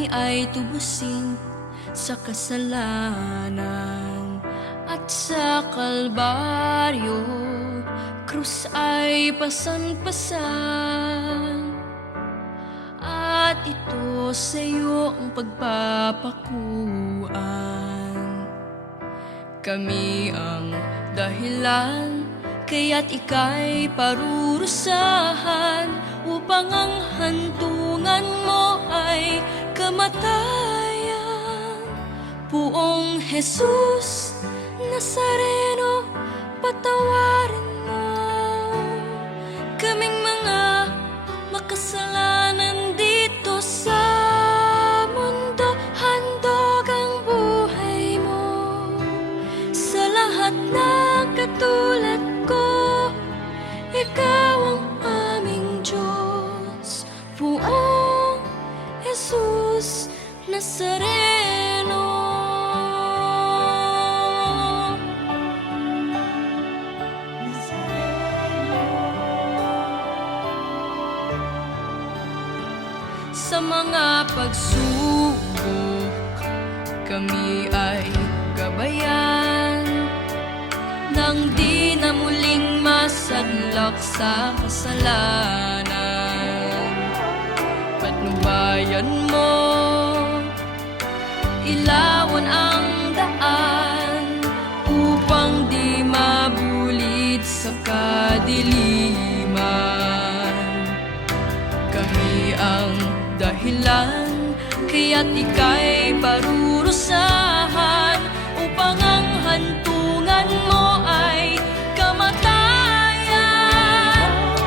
kami ay tubusin sa kasalanan. At sa Kalbaryo, krus ay pasan-pasan. At ito sa iyo ang pagpapakuan. Kami ang dahilan, kaya't ika'y parurusahan, upang ang hantungan mo ay kamatayan. Poong Jesus Nazareno, patawarin mo kaming mga makasalanan dito sa mundo. Handog ang buhay mo sa lahat ng katulad ko. Ikaw ang aming Diyos, Poong Jesus Nazareno. Sa mga pagsubok, kami ay gabayan, nang di na muling masadlak sa kasalanan. Patnubayan mo, ilawan ang daan, upang di mabulit sa kadiliman. Kami ang dahilan, kaya't ika'y parurusahan, upang ang hantungan mo ay kamatayan.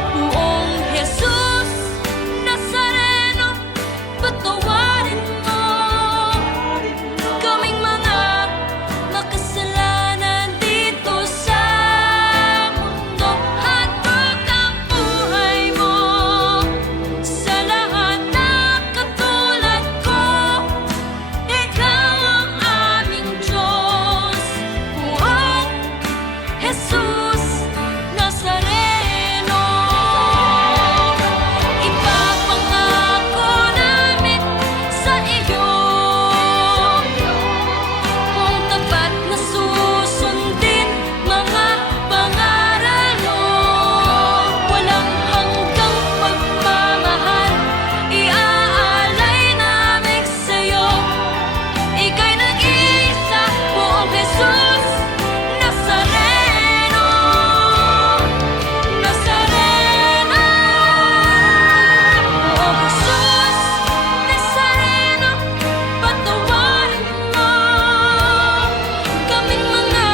Poong Jesus Nazareno, patawarin mo kaming mga makasalanan dito sa mundo. Handog ang buhay mo sa lahat ng katulad ko. Ikaw ang aming Diyos, Poong Jesus Nazareno. Ipapangako namin sa iyo kung tapat na susundin mga pangaral mo. Walang hanggang pagmamahal iaalay namin sa iyo. Ika'y nag-iisa, Poong Jesus Nazareno. Nazareno, Poong Jesus Nazareno, patawarin mo kaming mga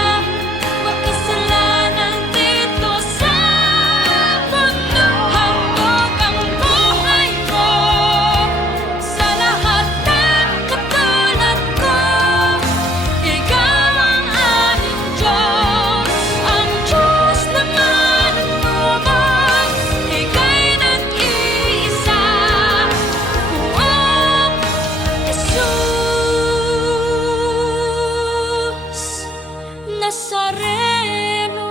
makasalanan dito sa mundo. Handog ang buhay mo sa lahat ng katulad ko. Ikaw ang aming Diyos, ang Diyos na manunubos. Ika'y nag-iisa, Poong Jesus Nazareno.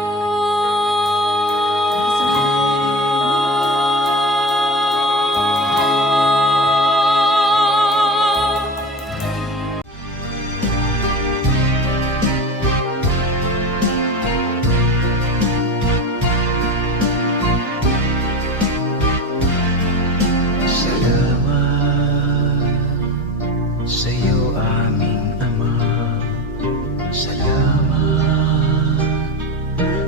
Salamat sa iyo, aming Ama. Salamat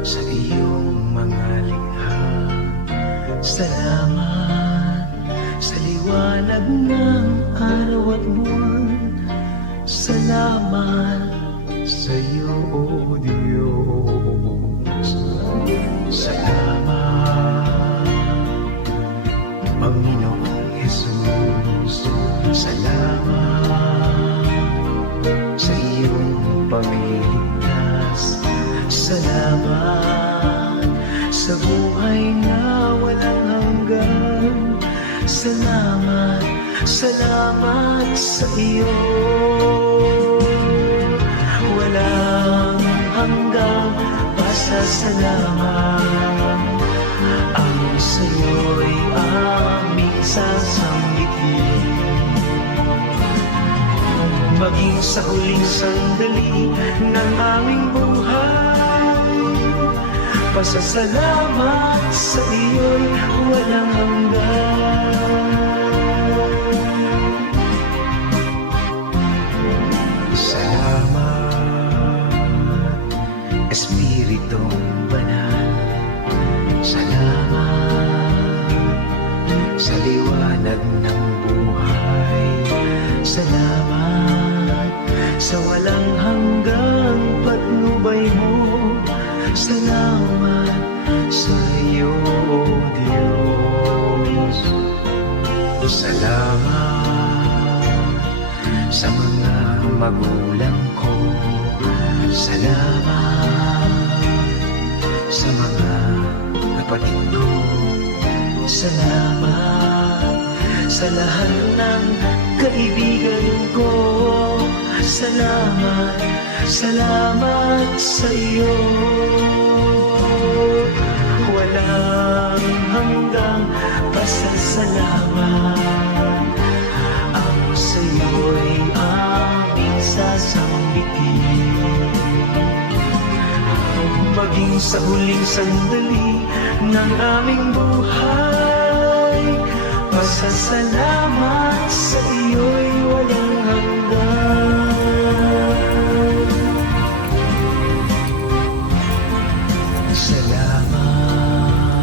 sa iyong mga likha. Salamat sa liwanag ng araw at buwan. Salamat sa iyo, O Diyos. Salamat, Panginoong Jesus. Salamat sa iyong pagliligtas. Salamat sa buhay na walang hanggan. Salamat, salamat sa iyo. Walang hanggang pasasalamat ang sa'yo'y aming sasambitin. maging sa huling sandali ng aming buhay. Pasasalamat sa iyo'y walang hanggan. Salamat, Espiritong Banal. Salamat sa liwanag ng buhay. Salamat sa walang hanggang patnubay mo. Salamat sa iyo, O Diyos. Salamat sa mga magulang ko. Salamat sa mga kapatid ko. Salamat sa lahat ng kaibigan ko. Salamat, salamat sa iyo. Walang hanggang pasasalamat. Ang sa iyo'y aming sasambitin. Maging sa huling sandali ng aming buhay. Pasasalamat sa iyo'y walang hanggan. Salamat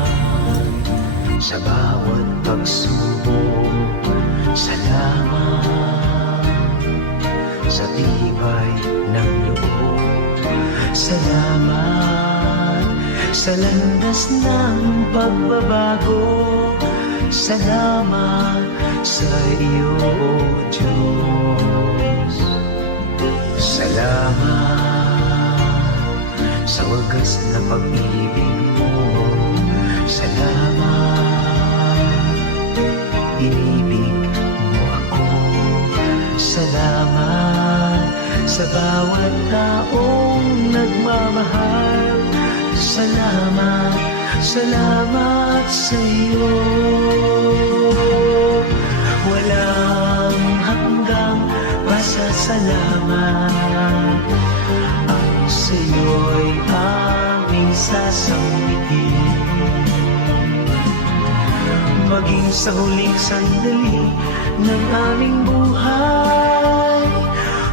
sa bawat pagsubok. Salamat sa tibay ng loob. Salamat sa landas ng pagbabago. Salamat sa iyo, O Diyos. Salamat sa wagas na pag-ibig mo. Salamat, inibig mo ako. Salamat sa bawat taong nagmamahal. Salamat, salamat sa iyo. Walang hanggang pasasalamat. Ang sa iyo'y aming sasambitin. Maging sa huling sandali ng aming buhay.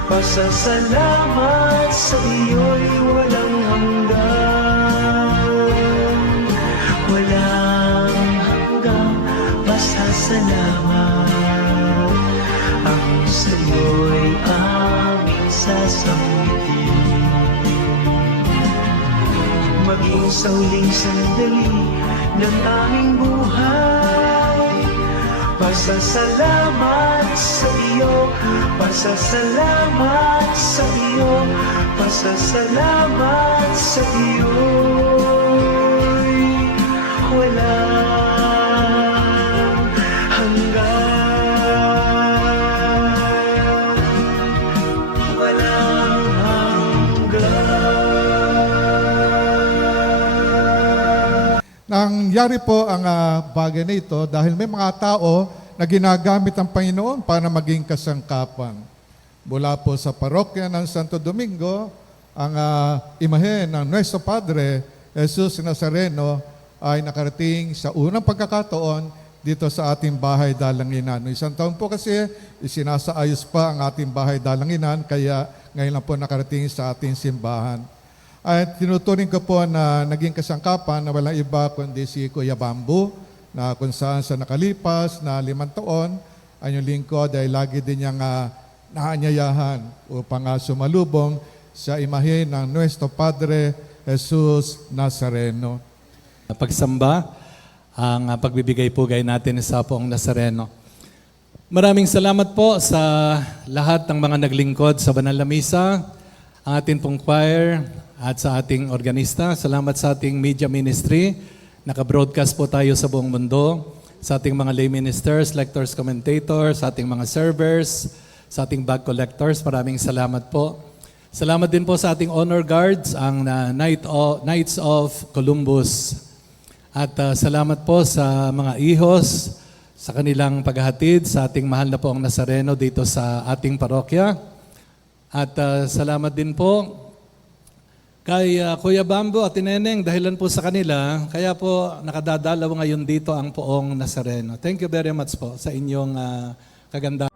Pasasalamat sa iyo'y walang hanggan. Walang hanggang pasasalamat. Ang sa iyo'y aming sasambitin. Maging sa huling sandali ng aming buhay. Pasasalamat sa iyo, pasasalamat sa iyo, pasasalamat sa iyo. Walang hanggan, walang hanggan. Nangyari po ang bagay na ito dahil may mga tao na ginagamit ang Panginoon para maging kasangkapan. Mula po sa parokya ng Santo Domingo, ang imahe ng Nuestro Padre Jesus Nazareno ay nakarating sa unang pagkakataon dito sa ating bahay Dalanginan. No, isang taon po kasi isinasaayos pa ang ating bahay Dalanginan, kaya ngayon lang po nakarating sa ating simbahan. At tinuturing ko po na naging kasangkapan na walang iba kundi si Kuya Bambu, na kung saan sa nakalipas na 5 taon, ang yung lingkod ay lagi din niyang naanyayahan upang sumalubong sa imahe ng Nuestro Padre Jesus Nazareno. Pagsamba, ang pagbibigay pugay natin sa Poong Nazareno. Maraming salamat po sa lahat ng mga naglingkod sa Banal na Misa, ang ating pong choir, at sa ating organista. Salamat sa ating media ministry. Naka-broadcast po tayo sa buong mundo. Sa ating mga lay ministers, lectors, commentators, sa ating mga servers, sa ating bag collectors, maraming salamat po. Salamat din po sa ating honor guards, ang Knights of Columbus. At salamat po sa mga ihos, sa kanilang paghahatid sa ating mahal na Poong Nazareno dito sa ating parokya. At salamat din po kay Kuya Bambo at Tineneng, dahilan po sa kanila, kaya po nakadadalaw ngayon dito ang Poong Nazareno. Thank you very much po sa inyong kaganda.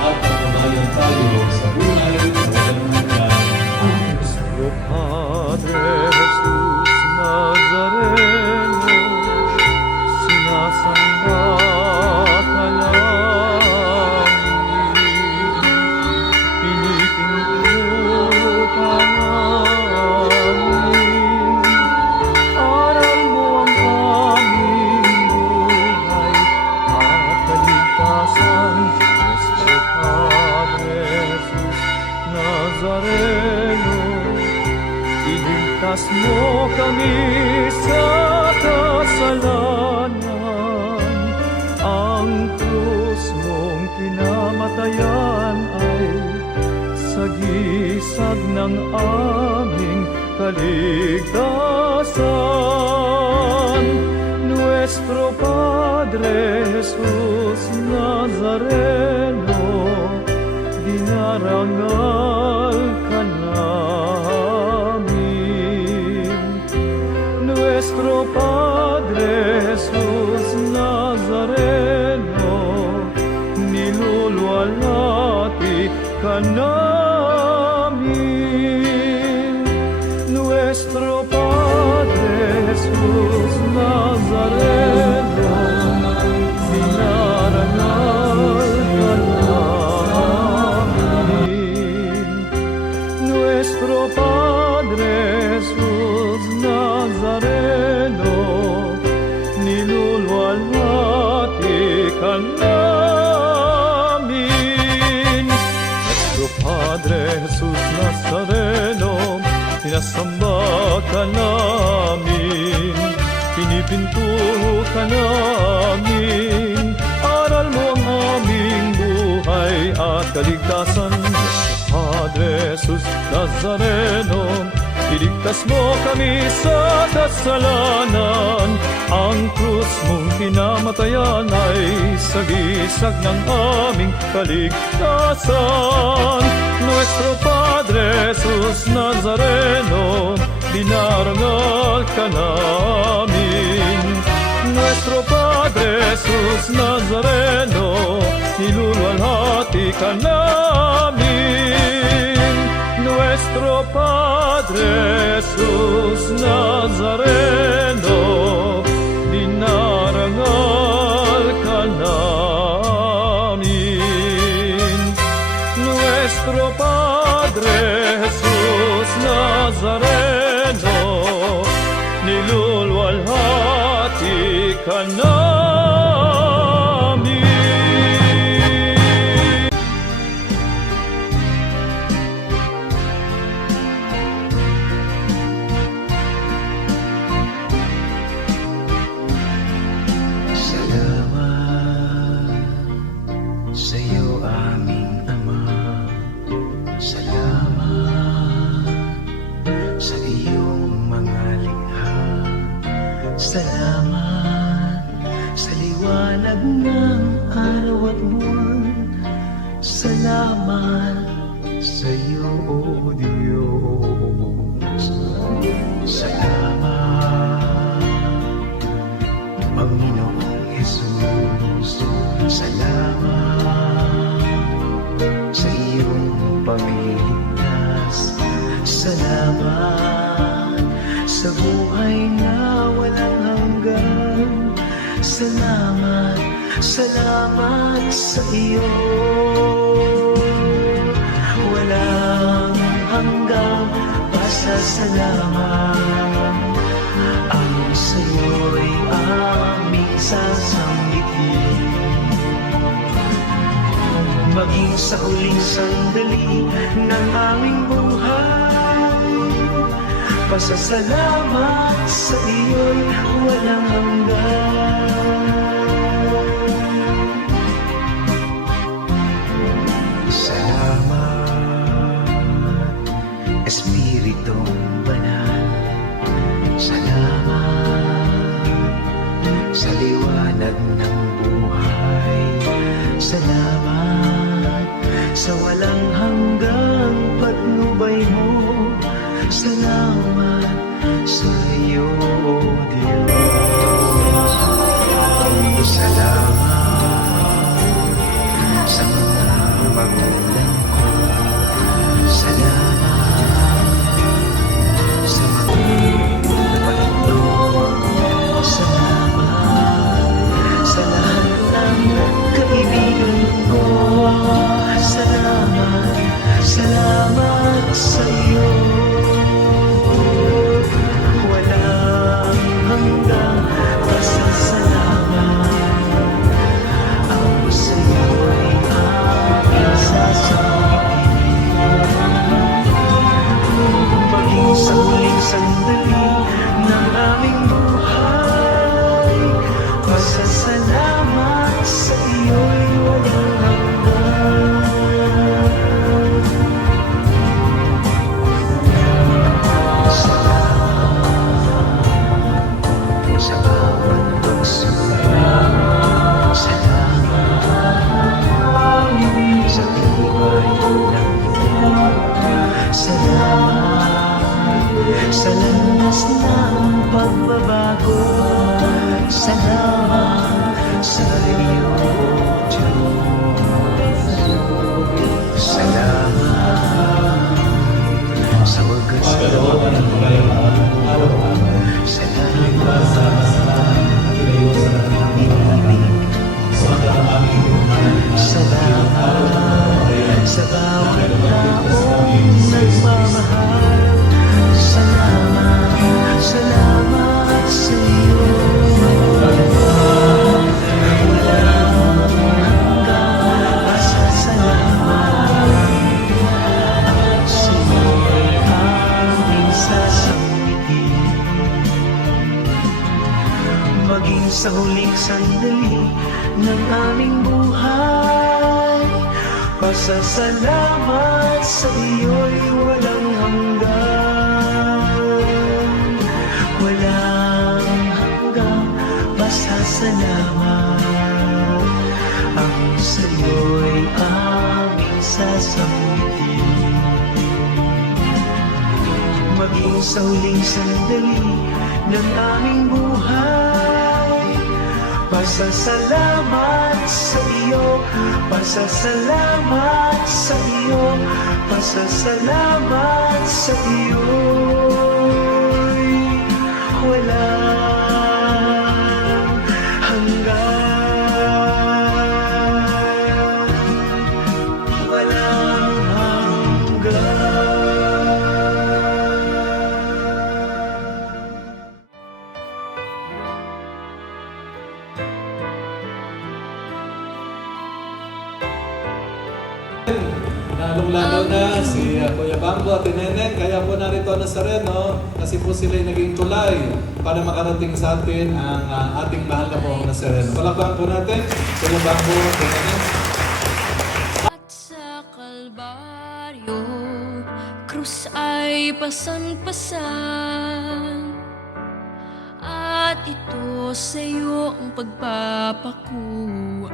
At pagbabayan tayo sa buhay sa walang hanggan. Nuestro Padre Jesús Nazareno, sinasamba ka namin, pinipinto ka namin, aral mo ang aming buhay at kaligtasan. Nuestro Padre Jesús Nazareno, iligtas mo kami sa kasalanan. Ang krus mong kinamatayan ay sagisag ng aming kaligtasan. Nuestro Padre Jesus Nazareno, dinarangal ka namin. Nuestro Padre Jesus Nazareno, niluluwalhati ka namin. Nuestro Padre Jesus Nazareno, dinarangal ka namin. Nuestro Padre Jesus Nazareno, niluluwalhati ka namin. Nuestro Padre Jesus Nazareno, sinasamba ka namin, pinipinto ka namin, aral mo ang aming buhay at kaligtasan. Padre Jesus Nazareno, iligtas mo kami sa kasalanan. Ang krus mong kinamatayan ay sagisag ng aming kaligtasan. Nuestro Padre Jesus Nazareno, dinarangal ka namin. Nuestro Padre Jesus Nazareno, niluluwalhati ka namin. Nuestro Padre Padre Jesus Nazareno, dinarangal ka namin. Nuestro Padre Jesus Nazareno, nilulwalhati ka namin. Salamat sa iyo, aming Ama. Salamat sa iyong mga likha. Salamat sa liwanag ng araw at buwan. Salamat sa iyo, O Diyos. Salamat, Panginoong Jesus. Salamat sa iyong pagliligtas. Salamat sa buhay na walang hanggan. Salamat, salamat sa iyo. Walang hanggang pasasalamat. Ang sa'yo'y aming sasanggitin. Maging sa huling sandali ng aming buhay, pasasalamat sa iyo'y walang hanggan. Salamat, Espiritong Banal. Salamat sa liwanag ng buhay. Salamat sa walang hanggang patnubay mo. Salamat sa iyo, O Diyos. Salamat sa mga magulang ko. Salamat sa mga napalundong. Salamat sa lahat ng kaibigan ko. Salamat, salamat sa iyo. Walang hanggang pasasalamat. Ang sa iyo'y aming sasanggitin. Maging sa huling sandali ng aming buhay, pasasalamat sa iyo'y walang hanggan. Salamat sa bawat pagsulat. Salamat sa tibay ng loob. Salamat sa lanas ng pagbabago. Salamat sa iyo, Diyos. Salamat sa wagas na pag-ibig. Salamat sa pag-ibig. Salamat sa bawat taong nagmamahal. Salamat, salamat sa iyo. Walang hanggang pasasalamat. Ang sa iyo'y aming sasanggitin. Maging sa huling sandali ng aming buhay, pasasalamat sa iyo'y walang hanggan. Walang hanggang pasasalamat. Ang sa iyo'y aming sasanggitin. Maging sa huling sandali ng aming buhay, Pasasalamat sa iyo, pasasalamat sa iyo, pasasalamat sa iyo'y walang hanggan, walang hanggan. Lalong-lalo na si Kuya Bangko at Nenen, kaya po narito ang Nazareno kasi po sila'y naging tulay para makarating sa atin ang ating mahal na pong Nazareno. Palakpakan po natin, Kuya Bangko at Nenen. At sa Kalbaryo, krus ay pasan-pasan. At ito sa iyo ang pagpapakuan.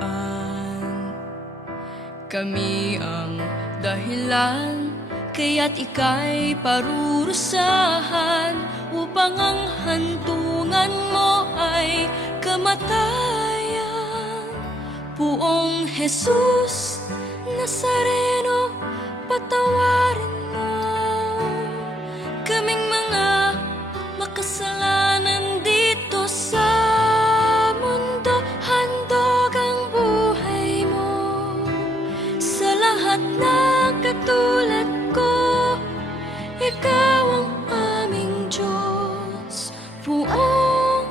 Kami ang dahilan, kaya't ika'y parurusahan upang ang hantungan mo ay kamatayan. Poong Jesus Nazareno, patawarin mo kaming mga makasalanan dito sa mundo. Handog ang buhay mo sa lahat ng katulad ko. Ikaw ang aming Diyos, Poong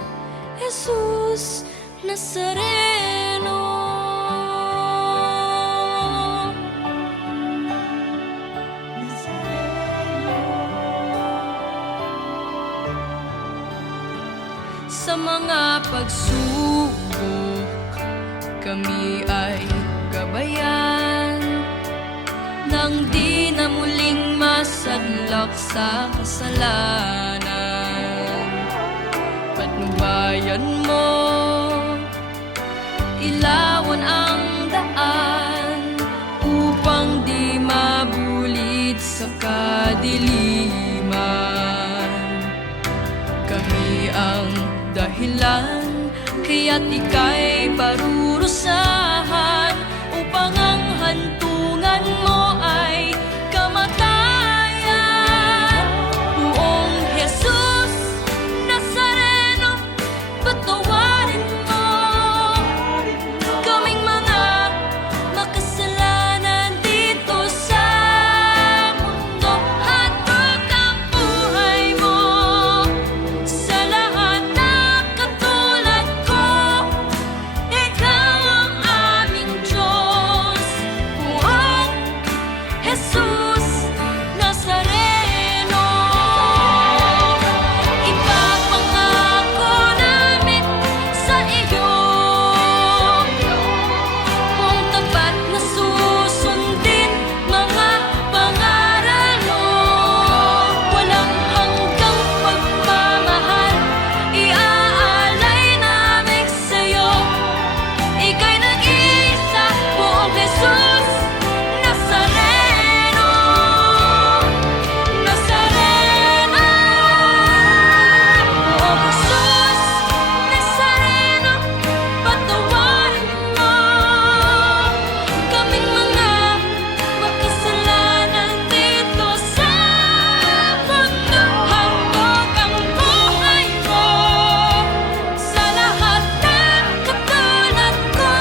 Jesus Nazareno. Sa mga pagsubok, kami ay gabayan nang di na muling masadlak sa kasalanan. Patnubayan mo, ilawan ang daan upang di mabulid sa kadiliman. Kami ang dahilan, kaya't ika'y parurusahan upang ang hantungan mo ay kamatayan. Poong Jesus Nazareno, patawarin mo kaming mga makasalanan dito sa mundo. Handog ang buhay mo sa lahat ng katulad ko. Ikaw ang aming Diyos, Poong Jesus Nazareno. Ipapangako namin sa iyo kung tapat na susundin mga pangaral mo. Walang hanggang pagmamahal iaalay namin sa iyo. Ika'y nag-iisa, Poong Jesus Nazareno. Nazareno, Poong Jesus Nazareno, patawarin mo kaming mga makasalanan dito sa mundo. Handog ang buhay mo sa lahat ng katulad ko.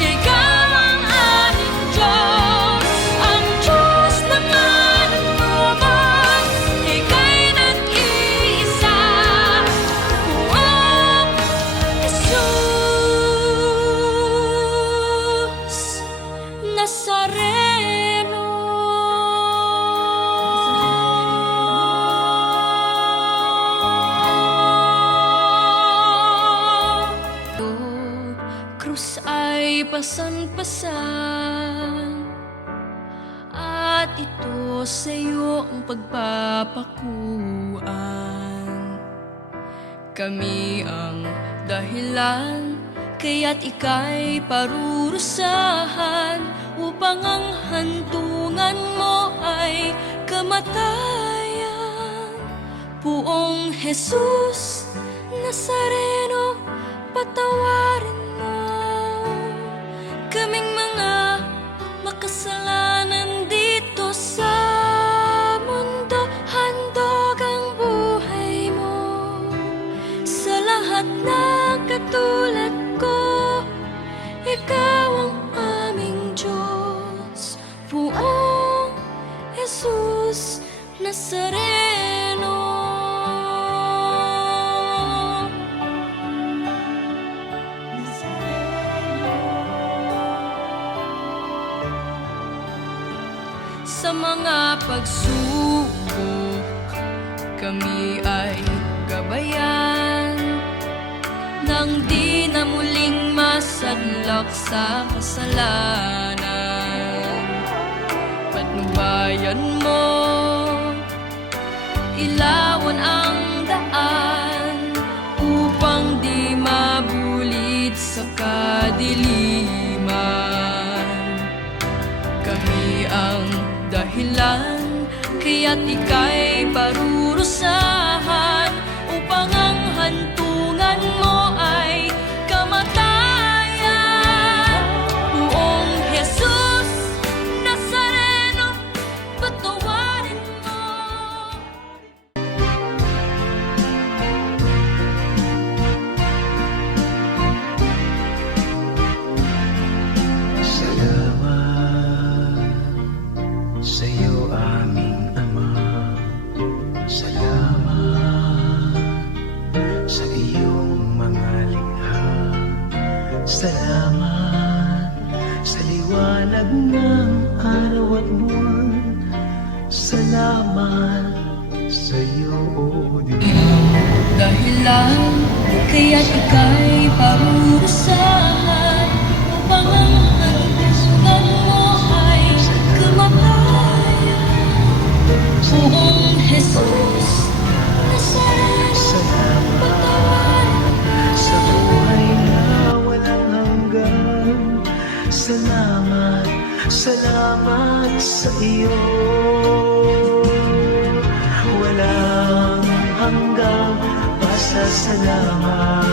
Ikaw ang aming Diyos, ang Diyos na manunubos. Ika'y nag-iisa, Poong Jesus Nazareno. Krus ay pasan-pasan, at ito sa iyo ang pagpapakuan. Kami ang dahilan, kaya't ika'y parurusahan upang ang hantungan mo ay kamatayan. Poong Jesus Nazareno, patawarin sa mga pagsubok, kami ay gabayan nang di na muling masadlak sa kasalanan. Patnubayan mo, ilawan ang daan upang di mabulit sa kadiliman. Kami ang dahilan kaya't ika'y parurusahan upang ang hantungan mo ay kamatayan. Buong Jesus Nazareno, patawarin mo. Salamat sa'yo, aming Ama. Salamat sa iyong mga likha. Salamat sa liwanag ng araw at buwan. Salamat sa iyo, O Diyos. Dahilan kaya't ika'y parurusahan upang ang hantungan mo ay kamatayan. Buong Jesus Nazareno, patawarin Sa buhay na walang hanggan. Salamat, salamat sa iyo. Walang hanggang pasasalamat.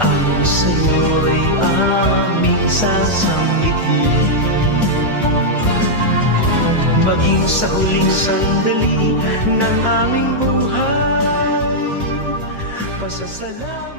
Ang sa'yo'y aming sasambitin. Maging sa huling sandali ng aming buhay, pasasalamat.